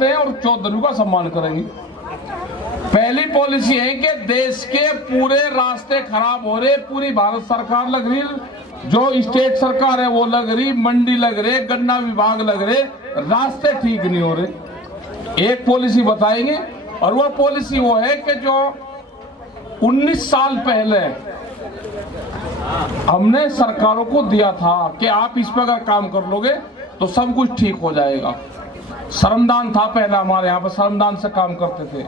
करते हैं और चौधरी का सम्मान करेंगे। पहली पॉलिसी है कि देश के पूरे रास्ते खराब हो रहे, पूरी भारत सरकार लग रही, जो स्टेट सरकार है वो लग रही, मंडी लग रहे, गन्ना विभाग लग रहे, रास्ते ठीक नहीं हो रहे। एक पॉलिसी बताएंगे और वो पॉलिसी वो है कि जो 19 साल पहले हमने सरकारों को दिया था कि आप इस पर अगर काम कर लोगे तो सब कुछ ठीक हो जाएगा। श्रमदान था पहले हमारे यहाँ पर, श्रमदान से काम करते थे।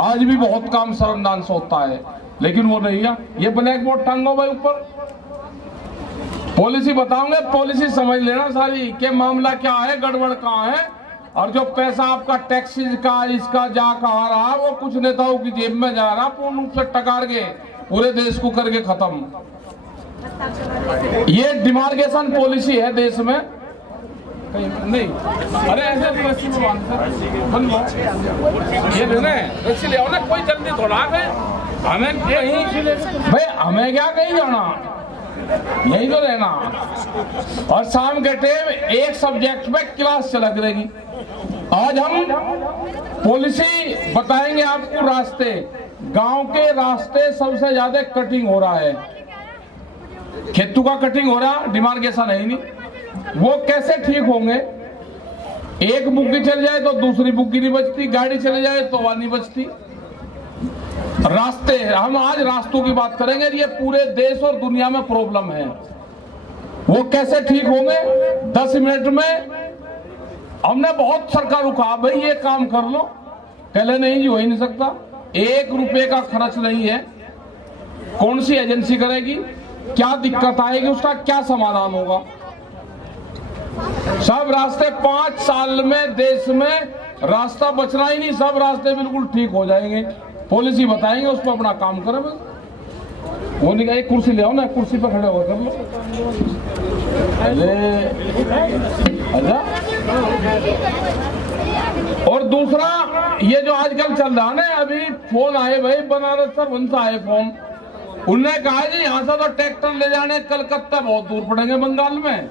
आज भी बहुत काम श्रमदान से होता है, लेकिन वो नहीं है। ये ब्लैक बोर्ड टांगो भाई ऊपर, पॉलिसी बताऊंगे, पॉलिसी समझ लेना सारी के मामला क्या है, गड़बड़ कहाँ है, और जो पैसा आपका टैक्सेस का इसका जा कहा रहा वो कुछ नेताओं की जेब में जा रहा, पूर्ण रूप से टकार के पूरे देश को करके खत्म। ये डिमार्केशन पॉलिसी है देश में नहीं। अरे ऐसे रस्सी में बन लो, ये रस्सी ले आओ ना, कोई जल्दी थोड़ा है हमें कहीं भाई, हमें क्या कहीं जाना, यही तो रहना। और शाम के टाइम एक सब्जेक्ट में क्लास चला करेगी। आज हम पॉलिसी बताएंगे आपको। रास्ते, गांव के रास्ते सबसे ज्यादा कटिंग हो रहा है, खेतों का कटिंग हो रहा, डिमार्केशन है ही नहीं। वो कैसे ठीक होंगे? एक बुग्गी चल जाए तो दूसरी बुग्गी नहीं बचती, गाड़ी चले जाए तो वह नहीं बचती। रास्ते, हम आज रास्तों की बात करेंगे। ये पूरे देश और दुनिया में प्रॉब्लम है, वो कैसे ठीक होंगे? 10 मिनट में हमने बहुत सरकार को कहा भाई ये काम कर लो, कहले नहीं जी हो ही नहीं सकता, 1 रुपए का खर्च नहीं है। कौन सी एजेंसी करेगी, क्या दिक्कत आएगी, उसका क्या समाधान होगा? सब रास्ते 5 साल में देश में रास्ता बचना ही नहीं, सब रास्ते बिल्कुल ठीक हो जाएंगे। पॉलिसी बताएंगे, उस पर अपना काम करें बस। वो नहीं, एक कुर्सी ले आओ ना, कुर्सी पर खड़े होकर कर लो। अच्छा, और दूसरा ये जो आजकल चल रहा है ना, अभी फोन आए भाई बनारस सर उनसे आए फोन, उनने कहा जी यहाँ से तो ट्रैक्टर ले जाने कलकत्ता बहुत दूर पड़ेंगे बंगाल में,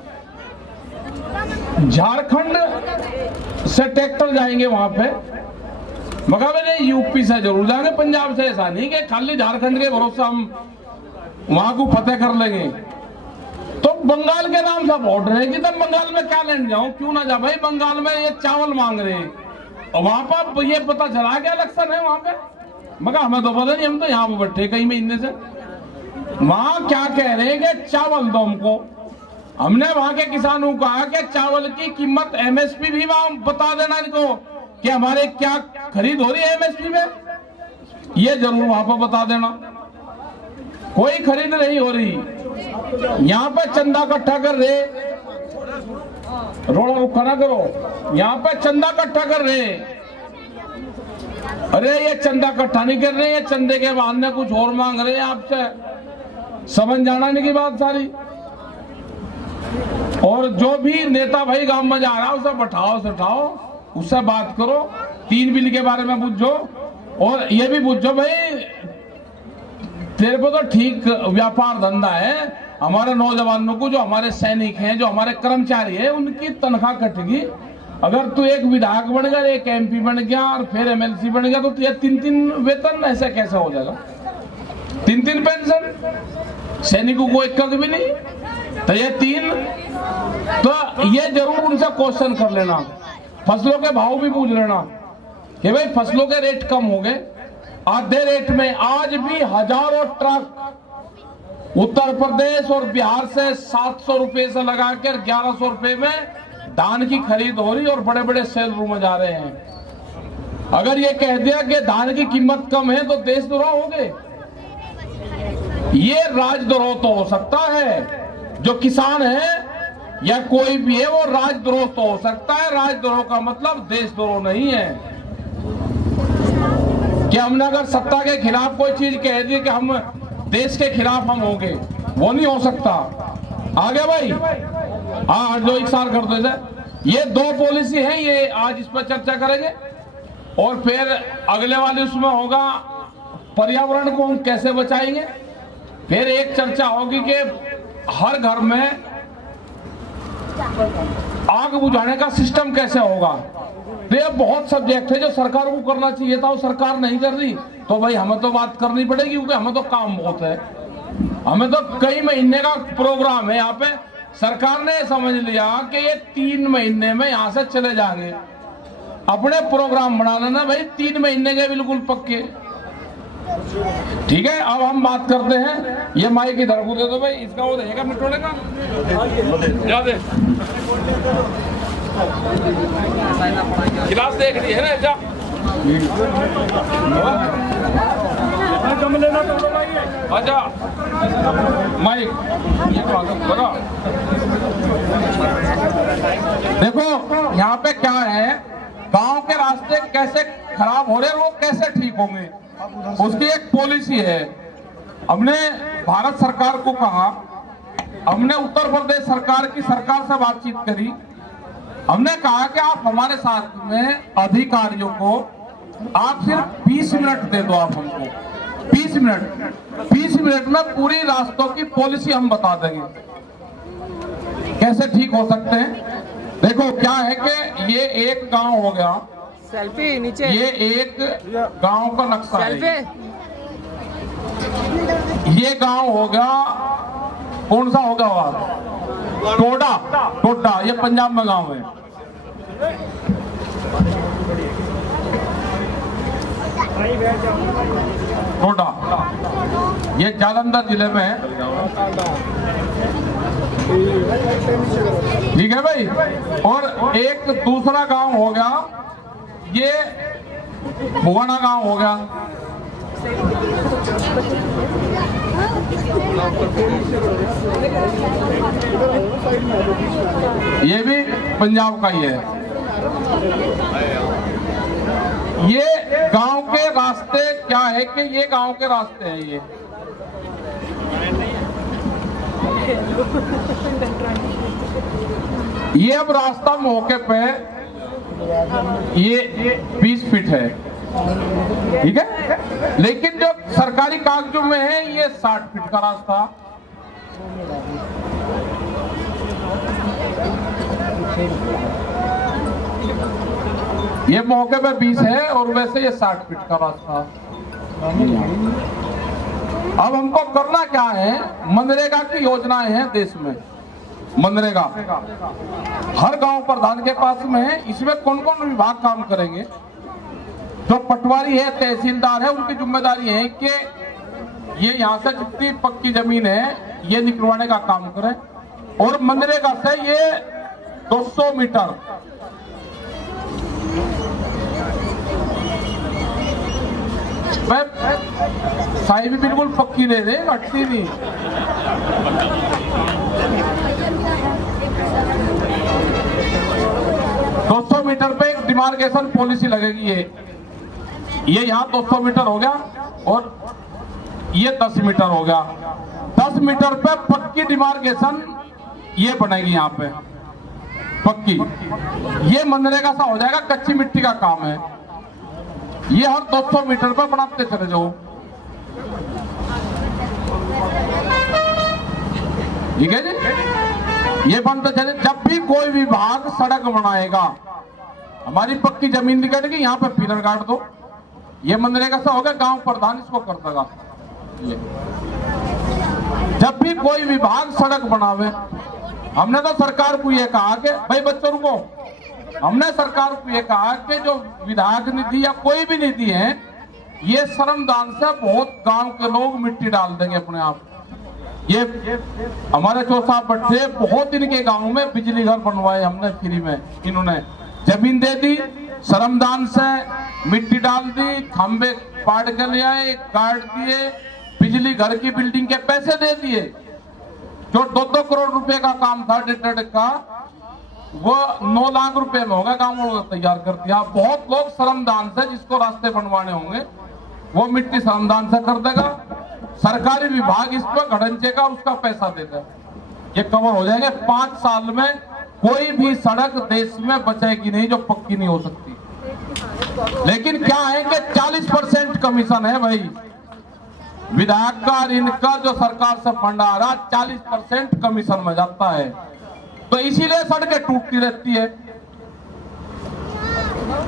झारखंड से ट्रैक्टर जाएंगे वहां पे। मगर मैंने यूपी से जरूर जाएंगे, पंजाब से। ऐसा नहीं कि खाली झारखंड के भरोसा हम वहां को फतेह कर लेंगे। तो बंगाल के नाम से वोट रहेगी, तब बंगाल में क्या लेने जाऊं, क्यों ना जा भाई। बंगाल में ये चावल मांग रहे हैं और वहां पर ये पता चला कि इलेक्शन है वहां पे, मगर हमें तो पता नहीं, हम तो यहाँ पे बैठे कहीं महीने से। वहां क्या कह रहे हैं कि चावल दो हमको। हमने वहां के किसानों को कहा कि चावल की कीमत एमएसपी भी वहां बता देना इनको कि हमारे क्या खरीद हो रही है एमएसपी में, ये जरूर वहां पर बता देना। कोई खरीद नहीं हो रही। यहाँ पे चंदा इकट्ठा कर रहे, रोड़ा रुखा ना करो, यहाँ पे चंदा इकट्ठा कर रहे। अरे ये चंदा इकट्ठा नहीं कर रहे, ये चंदे के बहाने कुछ और मांग रहे हैं आपसे, समझ जाना नहीं की बात सारी। और जो भी नेता भाई गांव में जा रहा है उसे बैठाओ, उठाओ, उससे बात करो, 3 बिल के बारे में पूछो, और ये भी पूछो भाई तेरे को तो ठीक व्यापार धंधा है, हमारे नौजवानों को, जो हमारे सैनिक हैं, जो हमारे कर्मचारी हैं, उनकी तनख्वाह कटेगी। अगर तू एक विधायक बन गया, एक एमपी बन गया और फिर एमएलसी बन गया, तो ये 3-3 वेतन ऐसे कैसे हो जाएगा? 3-3 पेंशन, सैनिकों को एक भी नहीं, तो ये 3। तो ये जरूर उनसे क्वेश्चन कर लेना। फसलों के भाव भी पूछ लेना कि भाई फसलों के रेट कम हो गए, आधे रेट में। आज भी हजारों ट्रक उत्तर प्रदेश और बिहार से 700 रुपए से लगा कर 1100 रुपए में धान की खरीद हो रही और बड़े बड़े सेल रूम में जा रहे हैं। अगर ये कह दिया कि धान की कीमत कम है तो देशद्रोह हो गए। ये राजद्रोह तो हो सकता है, जो किसान है या कोई भी है वो राजद्रोह तो हो सकता है। राजद्रोह का मतलब देशद्रोह नहीं है कि हमने अगर सत्ता के खिलाफ कोई चीज कह दी कि हम देश के खिलाफ हम होंगे, वो नहीं हो सकता। आगे भाई, हाँ जो इकसार कर दो। ये 2 पॉलिसी है, ये आज इस पर चर्चा करेंगे और फिर अगले वाले उसमें होगा पर्यावरण को हम कैसे बचाएंगे। फिर एक चर्चा होगी कि हर घर में आग बुझाने का सिस्टम कैसे होगा। तो ये बहुत सब्जेक्ट है जो सरकार को करना चाहिए था, वो सरकार नहीं कर रही। तो भाई हमें तो बात करनी पड़ेगी, क्योंकि हमें तो काम बहुत है। हमें तो कई महीने का प्रोग्राम है यहाँ पे। सरकार ने समझ लिया कि ये 3 महीने में यहाँ से चले जाएंगे। अपने प्रोग्राम बना लेना भाई 3 महीने के बिल्कुल पक्के। ठीक है, अब हम बात करते हैं। ये माइक इधर को दे दो भाई, इसका वो रहेगा मिटोड़े का दे। गिलास देख रही है ना, जा अच्छा माइक देखो यहाँ पे क्या है, गांव के रास्ते कैसे खराब हो रहे हैं, वो कैसे ठीक होंगे, उसकी एक पॉलिसी है। हमने भारत सरकार को कहा, हमने उत्तर प्रदेश सरकार की सरकार से बातचीत करी। हमने कहा कि आप हमारे साथ में अधिकारियों को आप सिर्फ 20 मिनट दे दो, आप हमको 20 मिनट में पूरी रास्तों की पॉलिसी हम बता देंगे कैसे ठीक हो सकते हैं। देखो क्या है कि ये एक गांव हो गया, सेल्फी नीचे, ये एक गांव का नक्शा है। ये गांव हो गया, कौन सा होगा वहां, टोडा, ये पंजाब में गांव है। टोडा ये जालंधर जिले में है। ठीक है भाई। और एक दूसरा गांव हो गया, ये भुवाना गांव हो गया। ये भी पंजाब का ही है। ये गांव के रास्ते क्या है कि ये गांव के रास्ते हैं। ये अब रास्ता मौके पे ये 20 फीट है, ठीक है, लेकिन जो सरकारी कागजों में है ये 60 फीट का रास्ता। ये मौके पे 20 है और वैसे ये 60 फीट का रास्ता। अब हमको करना क्या है, मनरेगा की योजनाएं हैं देश में। मनरेगा हर गांव प्रधान के पास में है। इसमें कौन कौन विभाग काम करेंगे, जो पटवारी है, तहसीलदार है, उनकी जिम्मेदारी है कि ये यहाँ से जितनी पक्की जमीन है ये निकलवाने का काम करें। और मनरेगा से ये 200 मीटर साई भी बिल्कुल पक्की ले दे, घटती नहीं। दो मीटर पे एक डिमार्केशन पॉलिसी लगेगी। ये यहाँ 200 मीटर हो गया और ये 10 मीटर हो गया। 10 मीटर पे पक्की डिमार्केशन ये बनेगी यहाँ पे पक्की। ये मनरेगा सा हो जाएगा, कच्ची मिट्टी का काम है। ये हर 200 मीटर पर बनाते चले जाओ। ठीक है जी, ये बनते चले। जब भी कोई विभाग सड़क बनाएगा, हमारी पक्की जमीन निकलेगी, यहाँ पे पिलर गाड़ दो। ये मनरेगा से होगा, गांव प्रधान इसको कर देगा। जब भी कोई विभाग सड़क बनावे, हमने तो सरकार को ये कहा कि भाई बच्चों को, हमने सरकार को ये कहा कि जो विधायक निधि या कोई भी निधि है, ये श्रमदान से बहुत गांव के लोग मिट्टी डाल देंगे अपने आप। ये हमारे चौसा भट्टे बहुत इनके गांव में बिजली घर बनवाए हमने फ्री में। इन्होंने जमीन दे दी, श्रमदान से मिट्टी डाल दी, खंबे पाड़ के ले आए, काट दिए, बिजली घर की बिल्डिंग के पैसे दे दिए। जो 2-2 करोड़ रुपए का काम था डेढ़ का, वो 9 लाख रुपए में होगा, गांव वालों ने तैयार कर दिया। बहुत लोग श्रमदान से, जिसको रास्ते बनवाने होंगे वो मिट्टी श्रमदान से कर देगा। सरकारी विभाग इस पर घड़ंचेगा, उसका पैसा देगा, ये कवर हो जाएंगे। 5 साल में कोई भी सड़क देश में बचेगी नहीं जो पक्की नहीं हो सकती। लेकिन क्या है कि 40% कमीशन है भाई विधायक का, इनका जो सरकार से फंड आ रहा 40% कमीशन में जाता है। तो इसीलिए सड़कें टूटती रहती है।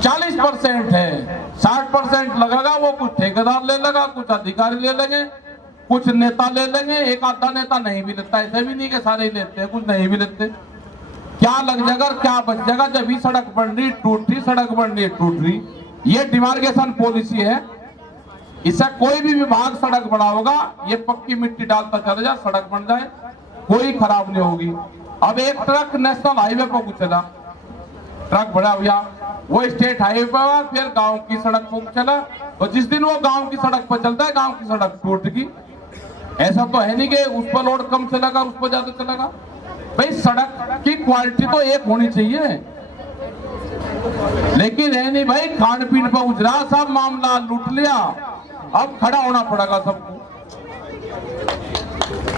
40% है, 60% लगेगा वो कुछ ठेकेदार ले लेगा, कुछ अधिकारी ले लेंगे, कुछ नेता ले लेंगे, एक आधा नेता नहीं भी लेता, ऐसे भी नहीं कि सारे ही लेते हैं, कुछ नहीं भी लेते। क्या लग जाएगा और क्या बच जाएगा? जब भी सड़क बन रही टूट रही, सड़क बन रही टूट रही। ये डिमार्केशन पॉलिसी है, इससे कोई भी विभाग सड़क बनाओगा ये पक्की मिट्टी डालता चले जाए, सड़क बन जाए, कोई खराब नहीं होगी। अब एक ट्रक नेशनल हाईवे पर चला, ट्रक बड़ा भैया, वो स्टेट हाईवे पर, फिर गांव की सड़क पर चला, तो जिस दिन वो गांव की सड़क पर चलता है गांव की सड़क टूट गई। ऐसा तो है नहीं कि उस पर लोड कम चलेगा उस पर ज्यादा चलेगा। भाई सड़क की क्वालिटी तो एक होनी चाहिए, लेकिन है नहीं भाई, खान पीन पर उजरा, सब मामला लूट लिया, अब खड़ा होना पड़ेगा सबको।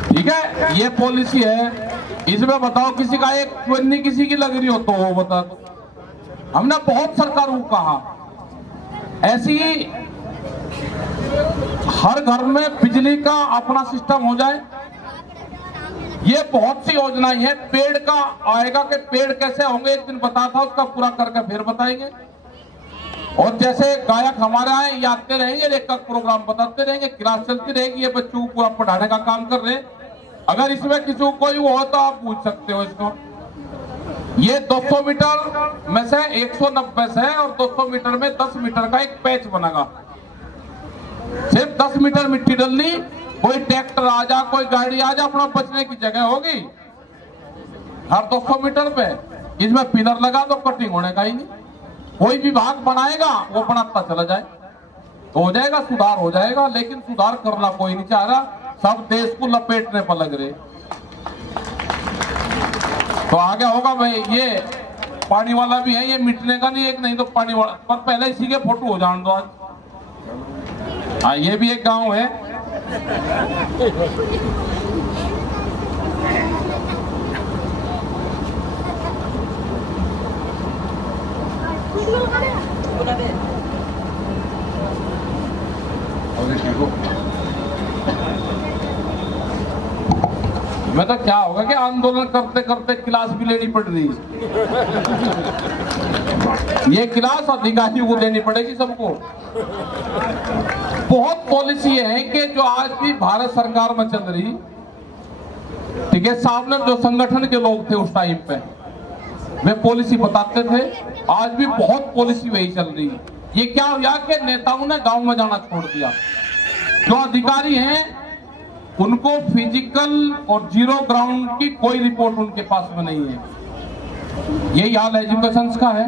ठीक है, ये पॉलिसी है। इसमें बताओ किसी का एक पन्नी किसी की लग रही हो तो वो बता दो। हमने बहुत सरकारों को कहा ऐसी हर घर में बिजली का अपना सिस्टम हो जाए। ये बहुत सी योजनाएं हैं। पेड़ का आएगा कि पेड़ कैसे होंगे एक दिन बता था, उसका पूरा करके फिर बताएंगे। और जैसे गायक हमारे आए ये आते रहेंगे, एक एक प्रोग्राम बताते रहेंगे, क्लास चलती रहेगी, ये बच्चों को पूरा पढ़ाने का काम कर रहे हैं। अगर इसमें किसी को कोई हो तो आप पूछ सकते हो इसको। ये 200 मीटर में से 190 से और 200 मीटर में 10 मीटर का एक पैच बनेगा। सिर्फ 10 मीटर मिट्टी डलनी, कोई ट्रैक्टर आ जा, कोई गाड़ी आ जा, अपना बचने की जगह होगी हर 200 मीटर पे। इसमें पिलर लगा दो, कटिंग होने का ही नहीं। कोई विभाग बनाएगा वो बनाता चला जाए तो हो जाएगा, सुधार हो जाएगा। लेकिन सुधार करना कोई नहीं चाह रहा, सब देश को लपेटने पर लग रहे। तो आगे होगा भाई। ये पानी वाला भी है, ये मिटने का नहीं, एक नहीं तो पानी वाला, पर पहले इसी के फोटो हो जान दो आज। हाँ, ये भी एक गांव है। मैं तो क्या होगा कि आंदोलन करते करते क्लास भी लेनी पड़ रही है। ये क्लास अधिकारियों को देनी पड़ेगी सबको। बहुत पॉलिसी है कि जो आज भी भारत सरकार में चल रही, ठीक है, सामने जो संगठन के लोग थे उस टाइम पे वे पॉलिसी बताते थे, आज भी बहुत पॉलिसी वही चल रही है। ये क्या हुआ कि नेताओं ने गांव में जाना छोड़ दिया। जो अधिकारी हैं उनको फिजिकल और जीरो ग्राउंड की कोई रिपोर्ट उनके पास में नहीं है। यही हाल एजुकेशन का है,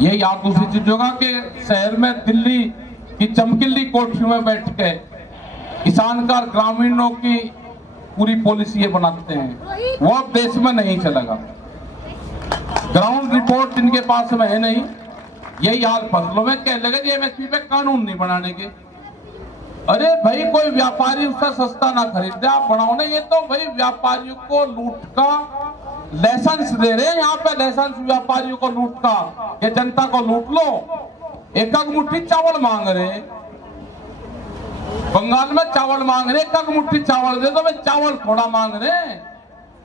यही हाल दूसरी चीजों का कि शहर में दिल्ली की चमकीली कोठरियों में बैठ के किसान का ग्रामीणों की पूरी पॉलिसी बनाते हैं, वो अब देश में नहीं चलेगा। ग्राउंड रिपोर्ट इनके पास में है नहीं। यही हाल फसलों में कह लगे एमएसपी पे कानून नहीं बनाने के। अरे भाई, कोई व्यापारी उससे सस्ता ना खरीदे, आप बनाओ ना। ये तो भाई व्यापारियों को लूट का लाइसेंस दे रहे हैं यहाँ पे, लाइसेंस व्यापारियों को लूट का, ये जनता को लूट लो। एक मुट्ठी चावल मांग रहे हैं, बंगाल में चावल मांग रहे, एक मुट्ठी चावल दे दो। वे चावल थोड़ा मांग रहे हैं,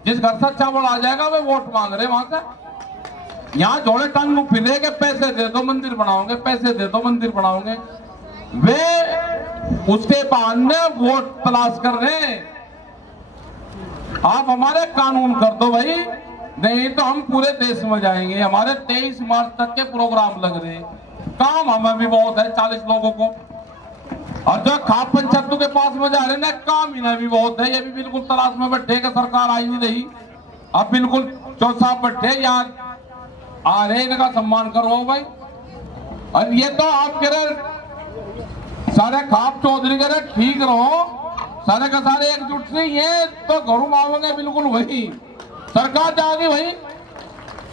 जिस घर से चावल आ जाएगा वे वोट मांग रहे वहां से। यहाँ जोड़े टांग फिरे के पैसे दे दो मंदिर बनाओगे, पैसे दे दो मंदिर बनाओगे। वे उसके बहाने वोट तलाश कर रहे हैं। आप हमारे कानून कर दो भाई, नहीं तो हम पूरे देश में जाएंगे। हमारे 23 मार्च तक के प्रोग्राम लग रहे हैं, काम हमें भी बहुत है 40 लोगों को। और जो खाप पंचायतों के पास में जा रहे ना, काम इन्हें भी बहुत है। ये भी बिल्कुल तलाश में बैठे कि सरकार आई नहीं रही, अब बिल्कुल चौसाफ बैठे यहाँ आ रहे, इनका सम्मान करो भाई। और ये तो आप कह रहे सारे खाप चौधरी कह रहे ठीक रहो, सारे का सारे एकजुट से, ये तो घरों मांगोगे बिल्कुल वही सरकार जाएगी वही।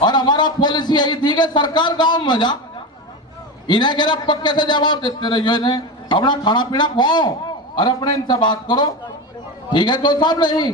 और हमारा पॉलिसी यही थी कि सरकार गांव में जा, इन्हें कह रहे पक्के से जवाब देते रहिए, इन्हें अपना खाना पीना खाओ और अपने इनसे बात करो। ठीक है तो साहब नहीं